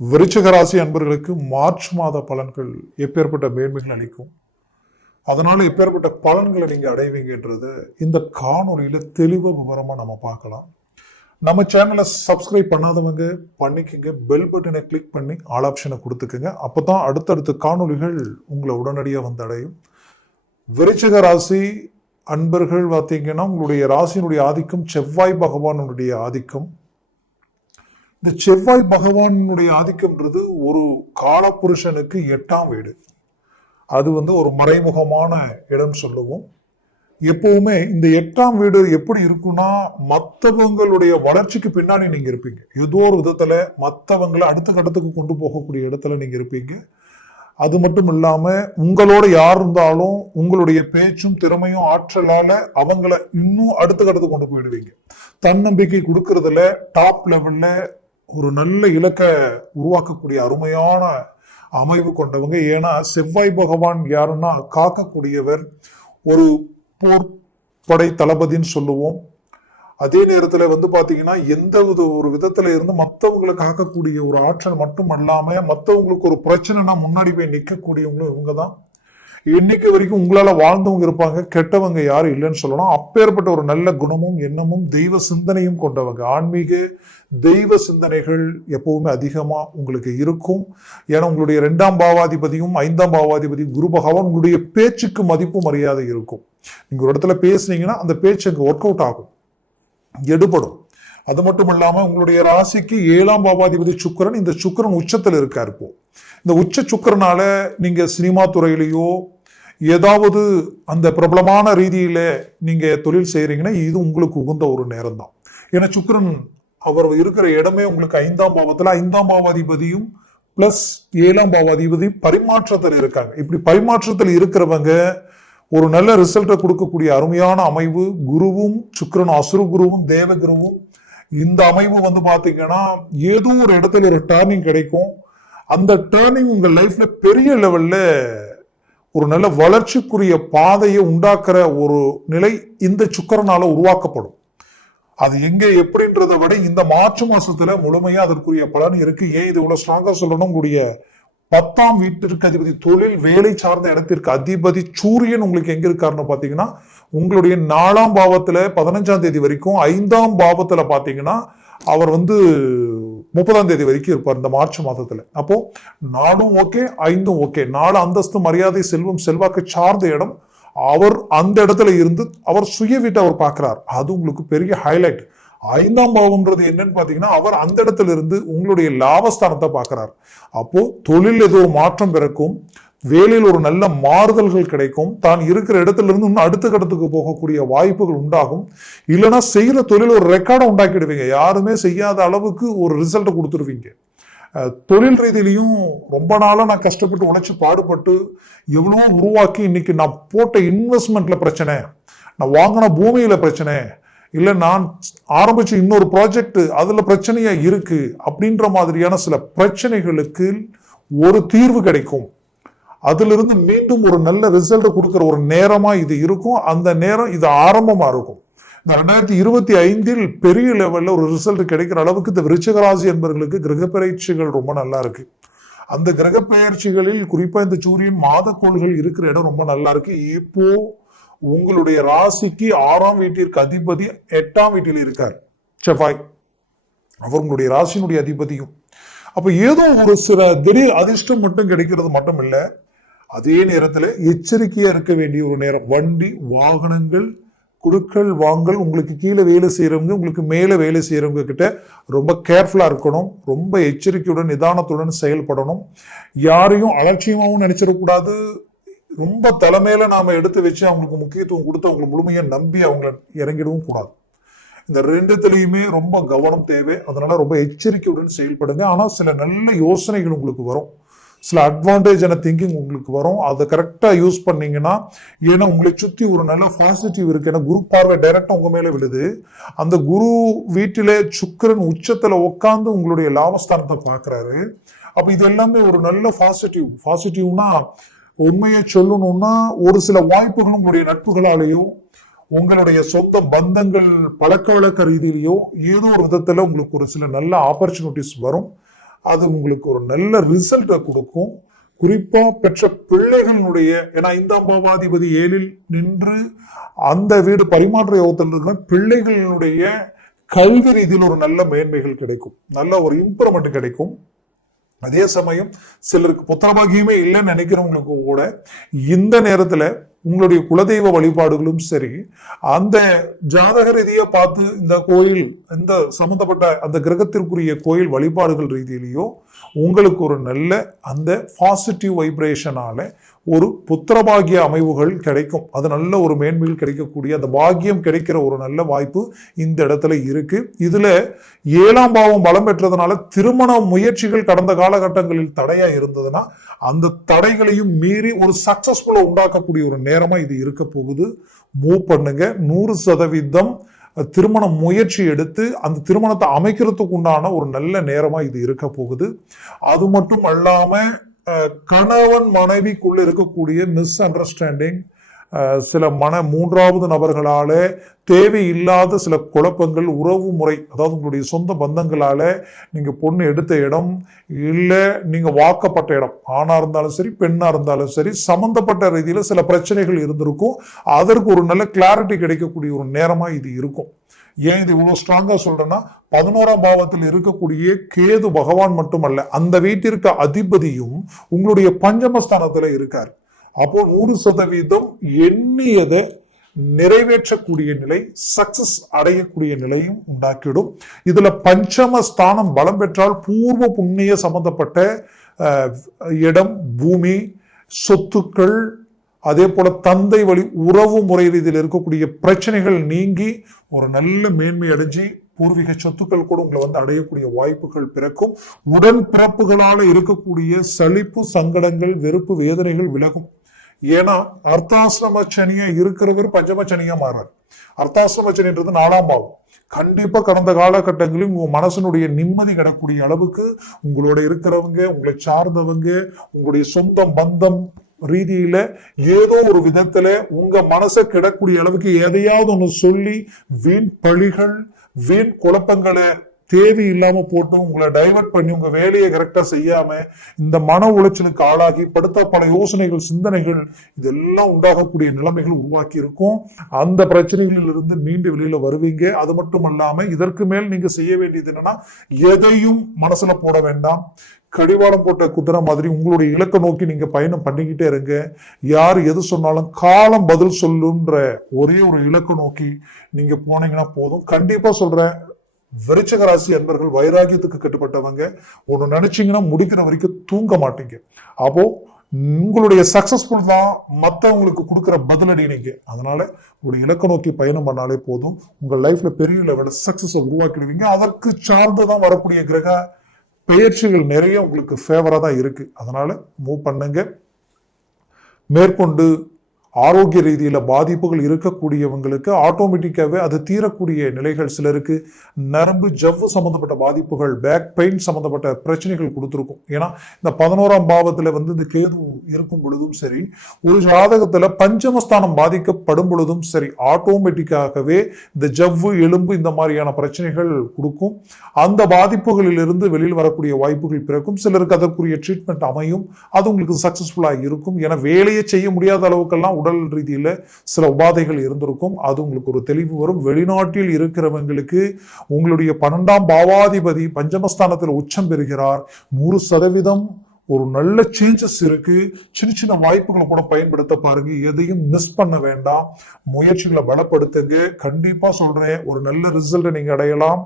விருச்சிக ராசி அன்பர்களுக்கு மார்ச் மாத பலன்கள் எப்பேற்பட்ட மேன்மைகள் அளிக்கும்? அதனால் எப்பேற்பட்ட பலன்களை நீங்கள் அடைவீங்கன்றது இந்த காணொலியில் தெளிவு விவரமாக நம்ம பார்க்கலாம். நம்ம சேனலை சப்ஸ்கிரைப் பண்ணாதவங்க பண்ணிக்கங்க. பெல் பட்டனை கிளிக் பண்ணி ஆல் ஆப்ஷனை கொடுத்துக்கோங்க. அப்பதான் அடுத்தடுத்த காணொளிகள் உங்களை உடனடியாக வந்து அடையும். விருச்சிக ராசி அன்பர்கள் பார்த்தீங்கன்னா உங்களுடைய ராசியினுடைய ஆதிக்கம் செவ்வாய் பகவானுடைய ஆதிக்கம். இந்த செவ்வாய் பகவானுடைய ஆதிக்கம்ன்றது ஒரு காலப்புருஷனுக்கு எட்டாம் வீடு. அது வந்து ஒரு மறைமுகமான இடம் சொல்லுவோம். எப்பவுமே இந்த எட்டாம் வீடு எப்படி இருக்கும்னா மற்றவங்களுடைய வளர்ச்சிக்கு பின்னாடி நீங்க இருப்பீங்க. ஏதோ ஒரு விதத்துல மற்றவங்களை அடுத்த கட்டத்துக்கு கொண்டு போகக்கூடிய இடத்துல நீங்க இருப்பீங்க. அது மட்டும் இல்லாம உங்களோட யார் இருந்தாலும் உங்களுடைய பேச்சும் திறமையும் ஆற்றலால அவங்கள இன்னும் அடுத்த கட்டத்துக்கு கொண்டு போயிடுவீங்க. தன்னம்பிக்கை கொடுக்கறதுல டாப் லெவல்ல ஒரு நல்ல இலக்கை உருவாக்கக்கூடிய அருமையான அமைவு கொண்டவங்க. ஏன்னா செவ்வாய் பகவான் யாருன்னா காக்கக்கூடியவர் ஒரு போர் படை தளபதின்னு சொல்லுவோம். அதே நேரத்தில் வந்து பார்த்தீங்கன்னா எந்த வித ஒரு விதத்துல இருந்து மற்றவங்களை காக்கக்கூடிய ஒரு ஆற்றல் மட்டும் அல்லாமல் மற்றவங்களுக்கு ஒரு பிரச்சனைனா முன்னாடி போய் நிற்கக்கூடியவங்களும் இவங்க தான் இன்னைக்கு வரைக்கும் உங்களால வாழ்ந்தவங்க இருப்பாங்க கெட்டவங்க யாரும் இல்லைன்னு சொல்லலாம் அப்பேற்பட்ட ஒரு நல்ல குணமும் எண்ணமும் தெய்வ சிந்தனையும் கொண்டவங்க. ஆன்மீக தெய்வ சிந்தனைகள் எப்பவுமே அதிகமா உங்களுக்கு இருக்கும். ஏன்னா உங்களுடைய இரண்டாம் பாவாதிபதியும் ஐந்தாம் பாவாதிபதியும் குரு பகவான் உங்களுடைய பேச்சுக்கு மதிப்பு மரியாதை இருக்கும். நீங்க ஒரு இடத்துல பேசுனீங்கன்னா அந்த பேச்சு அங்கே ஒர்க் அவுட் ஆகும். எடுபடும். அது மட்டும் இல்லாமல் உங்களுடைய ராசிக்கு ஏழாம் பாவாதிபதி சுக்கிரன் இந்த சுக்கிரன் உச்சத்தில் இருக்கார் இப்போ. இந்த உச்ச சுக்கரனால நீங்க சினிமா துறையிலேயோ ஏதாவது அந்த பிரபலமான ரீதியில நீங்க தொழில் செய்கிறீங்கன்னா இது உங்களுக்கு உகந்த ஒரு நேரம் தான் ஏன்னா சுக்ரன் அவர் இருக்கிற இடமே உங்களுக்கு ஐந்தாம் பாவத்துல ஐந்தாம் பாவாதிபதியும் பிளஸ் ஏழாம் பாவாதிபதியும் பரிமாற்றத்தில் இருக்காங்க. இப்படி பரிமாற்றத்தில் இருக்கிறவங்க ஒரு நல்ல ரிசல்ட்டை கொடுக்கக்கூடிய அருமையான அமைவு குருவும் சுக்கிரனும் அசுர குருவும் தேவ குருவும் இந்த அமைவு வந்து பார்த்தீங்கன்னா ஏதோ ஒரு இடத்துல ஒரு டேர்னிங் கிடைக்கும். அந்த டேர்னிங் உங்கள் லைஃப்ல பெரிய லெவல்ல ஒரு நல்ல வளர்ச்சிக்குரிய பாதையை உண்டாக்குற ஒரு நிலை இந்த சுக்கரனால உருவாக்கப்படும். அது எங்க எப்படின்றத விட இந்த மார்ச் மாசத்துல முழுமையா அதற்குரிய பலன் இருக்கு. ஏன் இது இவ்வளவு ஸ்ட்ராங்கா சொல்லணும் கூடிய பத்தாம் வீட்டிற்கு அதிபதி தொழில் வேலை சார்ந்த இடத்திற்கு அதிபதி சூரியன் உங்களுக்கு எங்க இருக்காருன்னு பாத்தீங்கன்னா உங்களுடைய நாலாம் பாவத்துல பதினஞ்சாம் தேதி வரைக்கும் ஐந்தாம் பாவத்துல பாத்தீங்கன்னா அவர் வந்து முப்பதாம் தேதி வரைக்கும் இருப்பார் இந்த மார்ச் மாதத்தில். அப்போ நாடும் ஓகே ஐந்தும் ஓகே. நாலு அந்தஸ்து மரியாதை செல்வம் செல்வாக்கு சார்ந்த இடம். அவர் அந்த இடத்துல இருந்து அவர் சுய வீட்டை அவர் பார்க்கிறார். அது உங்களுக்கு பெரிய ஹைலைட் ஐந்தாம் பாவம்ன்றது என்னன்னு பார்த்தீங்கன்னா அவர் அந்த இடத்துல இருந்து உங்களுடைய லாபஸ்தானத்தை பார்க்கிறார். அப்போ தொழில் ஏதோ மாற்றம் பிறக்கும். வேலையில் ஒரு நல்ல மாறுதல்கள் கிடைக்கும். தான் இருக்கிற இடத்துல இருந்து இன்னும் அடுத்த கட்டத்துக்கு போகக்கூடிய வாய்ப்புகள் உண்டாகும். இல்லைன்னா செய்கிற தொழில் ஒரு ரெக்கார்டை உண்டாக்கிடுவீங்க. யாருமே செய்யாத அளவுக்கு ஒரு ரிசல்ட்டை கொடுத்துருவீங்க. தொழில் ரீதியிலையும் ரொம்ப நாளாக நான் கஷ்டப்பட்டு உழைச்சி பாடுபட்டு எவ்வளவோ உருவாக்கி இன்னைக்கு நான் போட்ட இன்வெஸ்ட்மெண்ட்டில் பிரச்சனை நான் வாங்கின பூமியில் பிரச்சனை இல்லை நான் ஆரம்பிச்ச இன்னொரு ப்ராஜெக்ட் அதில் பிரச்சனையாக இருக்குது அப்படின்ற மாதிரியான சில பிரச்சனைகளுக்கு ஒரு தீர்வு கிடைக்கும். அதிலிருந்து மீண்டும் ஒரு நல்ல ரிசல்ட் கொடுக்குற ஒரு நேரமாக இது இருக்கும். அந்த நேரம் இது ஆரம்பமாக இருக்கும். இந்த ரெண்டாயிரத்தி இருபத்தி ஐந்தில் பெரிய லெவலில் ஒரு ரிசல்ட் கிடைக்கிற அளவுக்கு இந்த விருச்சகராசி என்பவர்களுக்கு கிரக பயிற்சிகள் ரொம்ப நல்லா இருக்கு. அந்த கிரக பெயர்ச்சிகளில் இந்த சூரியன் மாதக்கோள்கள் இருக்கிற இடம் ரொம்ப நல்லா இருக்கு. இப்போ உங்களுடைய ராசிக்கு ஆறாம் வீட்டிற்கு அதிபதி எட்டாம் வீட்டில் இருக்கார். செவ்வாய். அவர் உங்களுடைய ராசியினுடைய அதிபதியும். அப்போ ஏதோ ஒரு சில திடீர் அதிர்ஷ்டம் மட்டும் கிடைக்கிறது மட்டும் இல்லை அதே நேரத்தில் எச்சரிக்கையாக இருக்க வேண்டிய ஒரு நேரம். வண்டி வாகனங்கள் குடுக்கல் வாங்கல் உங்களுக்கு கீழே வேலை செய்கிறவங்க உங்களுக்கு மேலே வேலை செய்கிறவங்க கிட்ட ரொம்ப கேர்ஃபுல்லாக இருக்கணும். ரொம்ப எச்சரிக்கையுடன் நிதானத்துடன் செயல்படணும். யாரையும் அலட்சியமாகவும் நினச்சிடக்கூடாது. ரொம்ப தலைமையில் நாம் எடுத்து வச்சு அவங்களுக்கு முக்கியத்துவம் கொடுத்து அவங்களை முழுமையாக நம்பி அவங்கள இறங்கிடவும் கூடாது. இந்த ரெண்டுத்துலேயுமே ரொம்ப கவனம் தேவை. அதனால் ரொம்ப எச்சரிக்கையுடன் செயல்படுங்க. ஆனால் சில நல்ல யோசனைகள் உங்களுக்கு வரும். சில அட்வான்டேஜான திங்கிங் உங்களுக்கு வரும். அதை கரெக்டாக யூஸ் பண்ணீங்கன்னா ஏன்னா உங்களை சுற்றி ஒரு நல்ல பாசிட்டிவ் இருக்குது ஏன்னா குரு பார்வை டைரெக்டாக உங்கள் மேலே விழுது. அந்த குரு வீட்டிலே சுக்கரன் உச்சத்தில் உட்காந்து உங்களுடைய லாபஸ்தானத்தை பார்க்குறாரு. அப்போ இது எல்லாமே ஒரு நல்ல பாசிட்டிவ் பாசிட்டிவ்னா உண்மையை சொல்லணும்னா ஒரு சில வாய்ப்புகளும் உங்களுடைய நட்புகளாலேயோ உங்களுடைய சொந்த பந்தங்கள் பழக்க வழக்க ரீதியிலையோ ஏதோ ஒரு விதத்தில் உங்களுக்கு ஒரு சில நல்ல ஆப்பர்ச்சுனிட்டிஸ் வரும். அது உங்களுக்கு ஒரு நல்ல ரிசல்ட்டை கொடுக்கும். குறிப்பா பெற்ற பிள்ளைகளுடைய ஏன்னா இந்த பாவாதிபதி ஏழில் நின்று அந்த வீடு பரிமாற்ற யோகத்தில் இருக்கிற பிள்ளைகளினுடைய கல்வி ரீதியில் ஒரு நல்ல மேன்மைகள் கிடைக்கும். நல்ல ஒரு இம்ப்ரூவ்மெண்ட் கிடைக்கும். அதே சமயம் சிலருக்கு புத்திரபாகியமே இல்லைன்னு நினைக்கிறவங்களுக்கு கூட இந்த நேரத்துல உங்களுடைய குலதெய்வ வழிபாடுகளும் சரி அந்த ஜாதக ரீதியா பார்த்து இந்த கோயில் இந்த சம்பந்தப்பட்ட அந்த கிரகத்திற்குரிய கோயில் வழிபாடுகள் ரீதியிலேயோ உங்களுக்கு ஒரு நல்ல அந்த பாசிட்டிவ் வைப்ரேஷனால ஒரு புத்திரபாகிய அமைவுகள் கிடைக்கும். அது நல்ல ஒரு மேன்மையில் கிடைக்கக்கூடிய அந்த பாக்கியம் கிடைக்கிற ஒரு நல்ல வாய்ப்பு இந்த இடத்துல இருக்கு. இதுல ஏழாம் பாவம் பலம் பெற்றதுனால திருமண முயற்சிகள் கடந்த காலகட்டங்களில் தடையா இருந்ததுன்னா அந்த தடைகளையும் மீறி ஒரு சக்சஸ்ஃபுல்லா உண்டாக்கக்கூடிய ஒரு நேரமா இது இருக்க போகுது. மூவ் பண்ணுங்க. நூறு சதவீதம் திருமண முயற்சி எடுத்து அந்த திருமணத்தை அமைக்கிறதுக்கு உண்டான ஒரு நல்ல நேரமா இது இருக்க போகுது. அது மட்டும் அல்லாமல் கணவன் மனைவிக்குள்ள இருக்கக்கூடிய மிஸ் அண்டர்ஸ்டாண்டிங் சில மன மூன்றாவது நபர்களால தேவையில்லாத சில குழப்பங்கள் உறவு முறை அதாவது உங்களுடைய சொந்த பந்தங்களால நீங்க பொண்ணு எடுத்த இடம் இல்லை நீங்க வாக்கப்பட்ட இடம் ஆணா இருந்தாலும் சரி பெண்ணா இருந்தாலும் சரி சம்பந்தப்பட்ட ரீதியில சில பிரச்சனைகள் இருந்திருக்கும். அதற்கு ஒரு நல்ல கிளாரிட்டி கிடைக்கக்கூடிய ஒரு நேரமா இது இருக்கும். ஏன் இது இவ்வளோ ஸ்ட்ராங்காக சொல்கிறேன்னா பதினோராம் பாவத்தில் இருக்கக்கூடிய கேது பகவான் மட்டுமல்ல அந்த வீட்டிற்கு அதிபதியும் உங்களுடைய பஞ்சமஸ்தானத்தில் இருக்கார். அப்போ நூறு சதவீதம் எண்ணியதை நிறைவேற்றக்கூடிய நிலை சக்சஸ் அடையக்கூடிய நிலையும் உண்டாக்கிடும் இதுல பஞ்சம ஸ்தானம் பலம் பெற்றால் பூர்வ புண்ணிய சம்பந்தப்பட்ட இடம் பூமி சொத்துக்கள் அதே போல தந்தை வழி உறவு முறை இதில் இருக்கக்கூடிய பிரச்சனைகள் நீங்கி ஒரு நல்ல மேன்மை அடைஞ்சு பூர்வீக சொத்துக்கள் கூட உங்களை வந்து அடையக்கூடிய வாய்ப்புகள் பிறக்கும். உடன் பிறப்புகளால் இருக்கக்கூடிய சலிப்பு சங்கடங்கள் வெறுப்பு வேதனைகள் விலகும். ஏன்னா அர்த்தாசிரம சனியா இருக்கிறவர் பஞ்சம சனியா மாறார். அர்த்தாசிரம சனின்றது நாலாம் பாவம். கண்டிப்பா கடந்த காலகட்டங்களில் உங்க மனசனுடைய நிம்மதி கிடக்கூடிய அளவுக்கு உங்களோட இருக்கிறவங்க உங்களை சார்ந்தவங்க உங்களுடைய சொந்த பந்தம் ரீதியில ஏதோ ஒரு விதத்துல உங்க மனசை கிடக்கூடிய அளவுக்கு எதையாவது ஒன்று சொல்லி வீண் பழிகள் வீண் குழப்பங்களை தேவையில்லாம போட்டு உங்களை டைவர்ட் பண்ணி உங்க வேலையை கரெக்டா செய்யாம இந்த மன உளைச்சலுக்கு ஆளாகி படுத்த பல யோசனைகள் சிந்தனைகள் இதெல்லாம் உண்டாகக்கூடிய நிலைமைகள் உருவாக்கி இருக்கும். அந்த பிரச்சனைகளில் இருந்து மீண்டு வெளியில வருவீங்க. அது மட்டும் அல்லாம இதற்கு மேல் நீங்க செய்ய வேண்டியது என்னன்னா எதையும் மனசுல போட வேண்டாம். கடிவாளம் போட்ட குதிரை மாதிரி உங்களுடைய இலக்கை நோக்கி நீங்க பயணம் பண்ணிக்கிட்டே இருங்க. யார் எது சொன்னாலும் காலம் பதில் சொல்லுன்ற ஒரே ஒரு இலக்கை நோக்கி நீங்க போனீங்கன்னா போதும். கண்டிப்பா சொல்றேன் விருச்சக ராசி அன்பர்கள் வைராகியத்துக்கு கட்டுப்பட்டவங்க ஒன்று நினைச்சிங்கன்னா முடிக்கிற வரைக்கும் தூங்க மாட்டீங்க. அப்போ உங்களுடைய சக்சஸ்ஃபுல் தான் மற்றவங்களுக்கு கொடுக்குற பதிலடி நீங்க. அதனால உங்களுடைய இலக்க நோக்கி பயணம் பண்ணாலே போதும். உங்கள் லைஃப்ல பெரிய லெவலில் சக்சஸை உருவாக்கிடுவீங்க. அதற்கு சார்ந்து தான் வரக்கூடிய கிரக பெயர்ச்சிகள் நிறைய உங்களுக்கு ஃபேவராக தான் இருக்குது அதனால் மூவ் பண்ணுங்க. மேற்கொண்டு ஆரோக்கிய ரீதியில் பாதிப்புகள் இருக்கக்கூடியவங்களுக்கு ஆட்டோமேட்டிக்காகவே அது தீரக்கூடிய நிலைகள் சிலருக்கு. நரம்பு ஜவ்வு சம்மந்தப்பட்ட பாதிப்புகள் பேக் பெயின் சம்மந்தப்பட்ட பிரச்சனைகள் கொடுத்துருக்கும். ஏன்னா இந்த பதினோராம் பாவத்தில் வந்து இந்த கேது இருக்கும் பொழுதும் சரி ஒரு ஜாதகத்துல பஞ்சமஸ்தானம் பாதிக்கப்படும் பொழுதும் சரி ஆட்டோமேட்டிக்காகவே இந்த ஜவ்வு எலும்பு இந்த மாதிரியான பிரச்சனைகள் கொடுக்கும். அந்த பாதிப்புகளில் இருந்து வெளியில் வரக்கூடிய வாய்ப்புகள் பிறக்கும். சிலருக்கு அதற்குரிய ட்ரீட்மெண்ட் அமையும். அது உங்களுக்கு சக்ஸஸ்ஃபுல்லாக இருக்கும். ஏன்னா வேலையை செய்ய முடியாத அளவுக்கெல்லாம் உடல் ரீதியில் சில உபாதைகள் இருந்திருக்கும். அது உங்களுக்கு ஒரு தெளிவு வரும். வெளிநாட்டில் இருக்கிறவங்களுக்கு உங்களுடைய பன்னெண்டாம் பாவாதிபதி பஞ்சமஸ்தானத்தில் உச்சம் பெறுகிறார். நூறு சதவீதம் ஒரு நல்ல சேஞ்சஸ் இருக்கு. சின்ன சின்ன வாய்ப்புகளை கூட பயன்படுத்த பாருங்க. எதையும் மிஸ் பண்ண வேண்டாம். முயற்சிகளை பலப்படுத்துங்க. கண்டிப்பா சொல்றேன். ஒரு நல்ல ரிசல்ட்டை நீங்க அடையலாம்.